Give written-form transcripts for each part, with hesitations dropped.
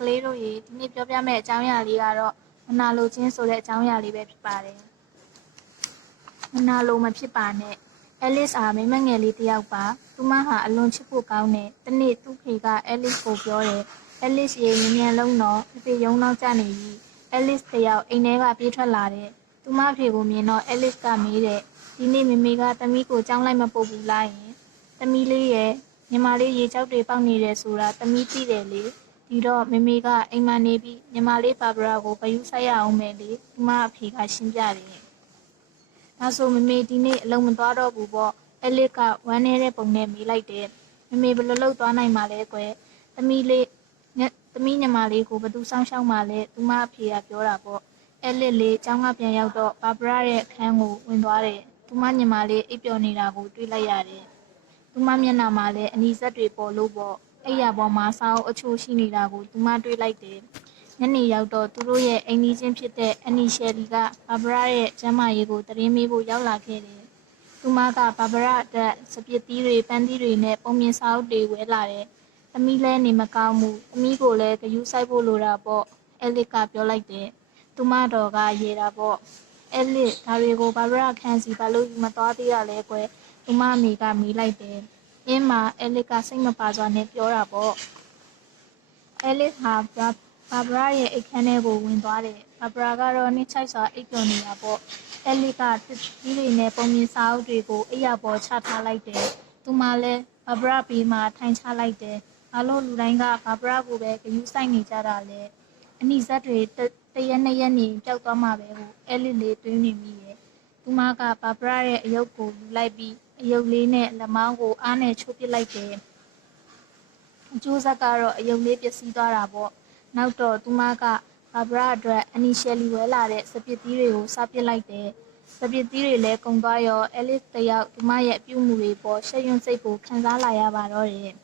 ကလေးတို့ရေဒီနေ့ပြောပြမယ့်အကြောင်းအရာလေးကတော့မနာလိုခြင်းဆိုတဲ့အကြောင်းအရာလေးပဲဖြစ်ပါတယ်။မနာလိုမဖြစ်ပါနဲ့။ Alice ဟာမိန်းမငယ်လေးတစ်ယောက်ပါ။သူမဟာအလွန်ချစ်ဖို့ကောင်းတယ်။တနေ့သူ့ဖေက Alice ကိုပြောတယ်။ Alice ရေမြန်လုံးတော့ဖေရုံနောက်ကျနေပြီ။ Alice တစ်ယောက်အိမ်ထဲကပြေးထွက်လာတယ်။သူမဖေကိုမြင်တော့ Alice ကမေးတယ်။ဒီနေ့မေမေကသမီးကိုကြောင်းလိုက်မပို့ဘူးလားယင်။သမီးလေးရဲ့ညီမလေးရေကြောက်တွေပေါက်နေတယ်ဆိုတာသမီးသိတယ်လေ။ဒီတော့မေမေကအိမ်မှာနေပြီးညီမလေးဘာဘရာကိုဂရုစိုက်ရအောင်မယ်လေ။သူမအဖေကရှင်းပြတယ်။ဒါဆိုမေမေဒီနေ့အလုံးမသွားတော့ဘူးပေါ့။ Alice ကဝမ်းနေတဲ့ပုံနဲ့မေးလိုက်တယ်။မေမေဘယ်လိုလုပ်သွားနိုင်မှာလဲကွယ်။သမီးညီမလေးကိုဘသူစောင့်ရှောက်မှလဲသူမအဖေကပြောတာပေါ့။ Alice လေးကျောင်းကပြန်ရောက်တော့ဘာဘရာရဲ့အခန်းကိုဝင်သွားတယ်။သူမညီမလေးအိပ်ပျော်နေတာကိုတွေ့လိုက်ရတယ်။သူမမျက်နှာမှာလည်းအနီစက်တွေပေါ်လို့ပေါ့။အိပ်ယာပေါ်မှာစာအုပ်အချို့ရှိနေတာကိုသူမတွေ့လိုက်တယ်။ညနေရောက်တော့သူတို့ရဲ့အိမ်နီးချင်းဖြစ်တဲ့အန်နီရှယ်လီကဘာဘရာရဲ့ကျန်းမာရေးကိုသတင်းမေးဖို့ရောက်လာခဲ့တယ်။သူမကဘာဘရာအတွက်စပစ်သီးတွေပန်းသီးတွေနဲ့ပုံမြင်စာအုပ်တွေဝယ်လာတယ်။သမီးလည်းနေမကောင်းဘူး။သမီးကိုလည်းဂရုစိုက်ဖို့လိုတာပေါ့။ Alice ကပြောလိုက်တယ်။သူမတော်ကရေတာပေါ့။ Alice ဒါတွေကိုဘာဘရာခန်းစီဘာလို့ယူမသွားသေးရလဲကွယ်။သူမအမေကမေးလိုက်တယ်။အင်းမှာ Alice ကစိတ်မပါစွာနဲ့ပြောတာပေါ့။ Alice ဟာဘာဘရာရဲ့အိတ်ခမ်းထဲကိုဝင်သွားတယ်။ဘာဘရာကတော့နှိမ့်ချိုက်စွာအိပ်ပျော်နေတာပေါ့။ Alice ကသစ်သီးတွေနဲ့ပုံမြင်စာအုပ်တွေကိုအိပ်ယာပေါ်ချထားလိုက်တယ်။သူမလည်းဘာဘရာဘေးမှာထိုင်ချလိုက်တယ်။ဘာလို့လူတိုင်းကဘာဘရာကိုပဲဂရုစိုက်နေကြတာလဲ။အနီစက်တွေတစ်ရက်နှစ်ရက်နေပျောက်သွားမှာပဲဟုAliceလေးတွေးနေမိတယ်။သူမကဘာဘရာရဲ့အယုတ်ကိုယူလိုက်ပြီးအယုတ်လေးနဲ့လက်မောင်းကိုအားနဲ့ချိုးပစ်လိုက်တယ်။အကျိုးဆက်ကတော့အယုတ်လေးပျက်စီးသွားတာပေါ့။နောက်တော့သူမကဘာဘရာအတွက်အန်နီရှယ်လီဝဲလာတဲ့စပစ်သီးတွေကိုစားပစ်လိုက်တယ်။စပစ်သီးတွေလည်းကုန်သွားရောAliceတစ်ယောက်သူမရဲ့အပြုအမူတွေပေါ်ရှက်ရွံ့စိတ်ကိုခံစားလာရပါတော့တယ်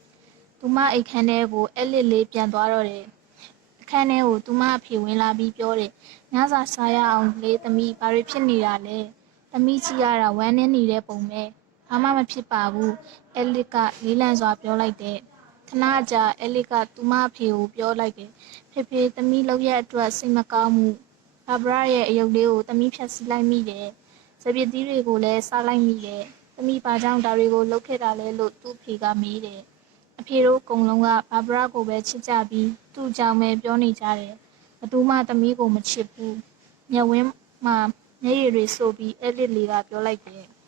။သူမအိတ်ခမ်းထဲကိုAliceလေးပြန်သွားတော့တယ်။အခန်းထဲကိုသူမအဖေဝင်လာပြီးပြောတယ်။ညစာစားရအောင်လေသမီးဘာတွေဖြစ်နေတာလဲ။သမီးကြည့်ရတာဝမ်းနည်းနေတဲ့ပုံပဲ။ဘာမှမဖြစ်ပါဘူး။ Alice ကလေးလံစွာပြောလိုက်တယ်။ခဏကြာAlice ကသူမအဖေကိုပြောလိုက်တယ်။ဖေဖေသမီးလုပ်ရက်အတွက်စိတ်မကောင်းဘူး။ဘာဘရာရဲ့အယုတ်လေးကိုသမီးဖြတ်စည်းလိုက်မိတယ်။စပစ်သီးတွေကိုလည်းစားလိုက်မိတယ်။သမီးဘာကြောင့်ဒါတွေကိုလုပ်ခဲ့တာလဲလို့သူ့ဖေကမေးတယ်။အဖေတို့အကုန်လုံးကဘာဘရာကိုပဲချစ်ကြပြီးသူ့အကြောင်းပဲပြောနေကြတယ်။ဘသူမှသမီးကိုမချစ်ဘူး။မျက်ဝန်းမှာမျက်ရည်တွေစို့ပြီးAliceလေးကပြောလိုက်တယ်။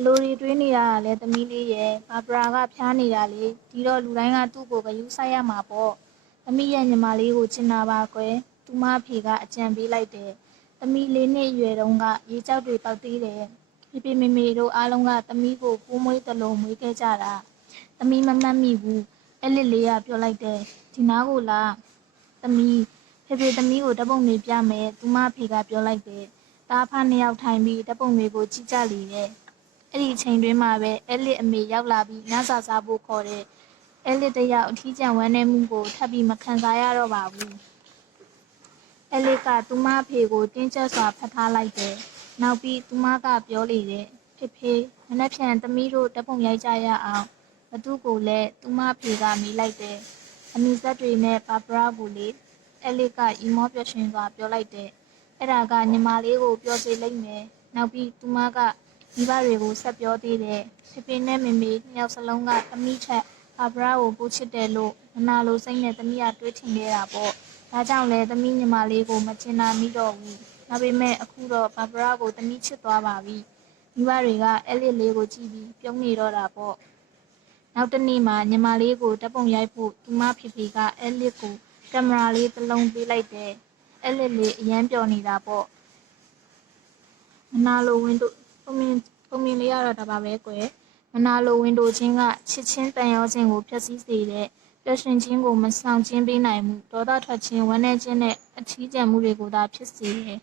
အလိုတွေတွေးနေရတာလဲသမီးလေးရဲ့ဘာဘရာကဖျားနေတာလေဒီတော့လူတိုင်းကသူ့ကိုဂရုစိုက်ရမှာပေါ့သမီးရဲ့ညီမလေးကိုချင်တာပါကွယ်သူမဖေကအကြံပေးလိုက်တယ်သမီး၄နှစ်အရွယ်တုန်းကရေကြောက်တွေပေါက်သေးတယ်ဖေဖေမေမေတို့အားလုံးကသမီးကိုပိုးမွေးတလုံးမွေးခဲ့ကြတာသမီးမမှတ်မိဘူးAliceလေးကပြောလိုက်တယ်ဒီနားကိုလားသမီးဖေဖေသမီးကိုဓာတ်ပုံတွေပြမယ်သူမဖေကပြောလိုက်တယ်တားဖနှစ်ယောက်ထိုင်ပြီးဓာတ်ပုံတွေကိုကြည့်ကြလေတဲ့အဲ့ဒီအချိန်တွင်းမှာပဲ Alice အမေရောက်လာပြီးညစာစားဖို့ခေါ်တယ်။ Alice တစ်ယောက်အထီးကျန်ဝမ်းနည်းမှုကိုထပ်ပြီးမခံစားရတော့ပါဘူး။ Alice ကသူမအဖေကိုတင်းကျပ်စွာဖတ်ထားလိုက်တယ်။နောက်ပြီးသူမကပြောလေတယ်။ဖေဖေမနက်ဖြန်သမီးတို့ဓာတ်ပုံရိုက်ကြရအောင်။ဘသူကိုလဲသူမအဖေကမေးလိုက်တယ်။အနီစက်တွေနဲ့ဘာဘရာကိုလေAlice ကရီမောပျော်ရွှင်စွာပြောလိုက်တယ်။အဲ့ဒါကညီမလေးကိုပြောစေလိမ့်မယ်။နောက်ပြီးသူမကမိဘတွေကိုဆက်ပြောသေးတယ်။ဖေဖေနဲ့မေမေနှစ်ယောက်စလုံးကသမီးထက်ဘာဘရာကိုပိုချစ်တယ်လို့မနာလိုစိတ်နဲ့သမီးကတွေးထင်ခဲ့တာပေါ့။ဒါကြောင့်လဲသမီးညီမလေးကိုမချင်တာမိတော့ဘူး။ဒါပေမဲ့အခုတော့ဘာဘရာကိုသမီးချစ်သွားပါပြီ။မိဘတွေကAliceလေးကိုကြည့်ပြီးပြုံးနေတော့တာပေါ့။နောက်တစ်နေ့မှာညီမလေးကိုဓာတ်ပုံရိုက်ဖို့သူမဖေဖေကAliceကိုကင်မရာလေးတစ်လုံးပေးလိုက်တယ်။ Aliceလေးအရန်ပျော်နေတာပေါ့။မနာလိုဝင်တို့ပုံမြင်လေးရတော့ဒါပါပဲကွယ်မနာလိုဝင်တို့ချင်းကချစ်ချင်းတန်ရောခြင်းကိုဖျက်ဆီးစေတဲ့ပျော်ရွှင်ခြင်းကိုမဆောင်ကျဉ်ပေးနိုင်ဘူးဒေါသထွက်ခြင်းဝမ်းနည်းခြင်းနဲ့အထီးကျန်မှုတွေကိုသာဖြစ်စေတယ်